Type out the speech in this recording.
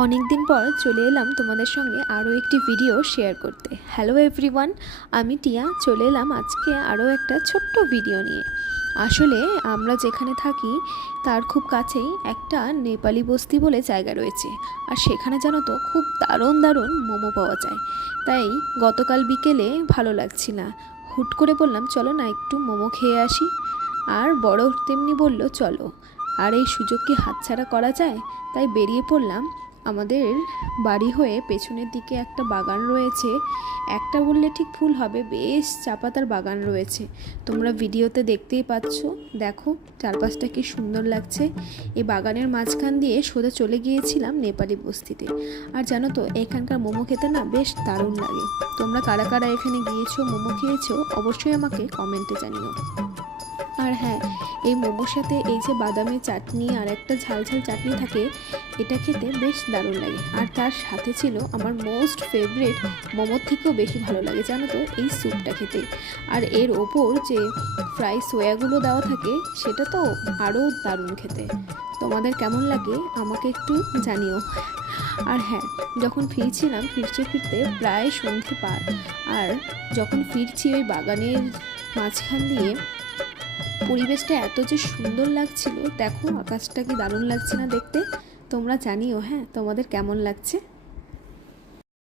অনেক দিন পর চলে এলাম তোমাদের সঙ্গে আরও একটি ভিডিও শেয়ার করতে। হ্যালো এভরিওয়ান, আমি টিয়া চলে এলাম আজকে আরও একটা ছোট্ট ভিডিও নিয়ে। আসলে আমরা যেখানে থাকি তার খুব কাছেই একটা নেপালি বস্তি বলে জায়গা রয়েছে, আর সেখানে জানো তো খুব দারুণ দারুণ মোমো পাওয়া যায়। তাই গতকাল বিকেলে ভালো লাগছিল না, হুট করে বললাম চলো না একটু মোমো খেয়ে আসি। আর বড় তেমনি বলল চলো, আর এই সুযোগ কি হাতছাড়া করা যায়? তাই বেরিয়ে পড়লাম। আমাদের বাড়ি হয়ে পেছনের দিকে একটা বাগান রয়েছে, একটা বললে ঠিক ভুল হবে, বেশ চা পাতার বাগান রয়েছে। তোমরা ভিডিওতে দেখতেই পাচ্ছ, দেখো চারপাশটা কি সুন্দর লাগছে। এই বাগানের মাঝখান দিয়ে সোজা চলে গিয়েছিলাম নেপালি বস্তিতে। আর জানো তো এখানকার মোমো খেতে না বেশ দারুণ লাগে। তোমরা কারা কারা এখানে গিয়েছো, মোমো খেয়েছো, অবশ্যই আমাকে কমেন্টে জানিও। আর হ্যাঁ, এই মোমোর সাথে এই যে বাদামের চাটনি আর একটা ঝাল ঝাল চাটনি থাকে, এটা খেতে বেশ দারুণ লাগে। আর তার সাথে ছিল আমার মোস্ট ফেভারিট, মোমোর থেকেও বেশি ভালো লাগে জানো তো এই স্যুপটা খেতে। আর এর ওপর যে ফ্রাই সোয়াগুলো দেওয়া থাকে সেটা তো আরও দারুণ খেতে। তোমাদের কেমন লাগে আমাকে একটু জানিও। আর হ্যাঁ, যখন ফিরছিলাম ফিরতে ফিরতে প্রায় সন্ধে পার, আর যখন ফিরছি ওই বাগানের মাঝখান দিয়ে পরিবেশটা এত যে সুন্দর লাগছিল, দেখো আকাশটা কি দারুণ লাগছে না দেখতে। তোমরা জানিও হ্যাঁ তোমাদের কেমন লাগছে।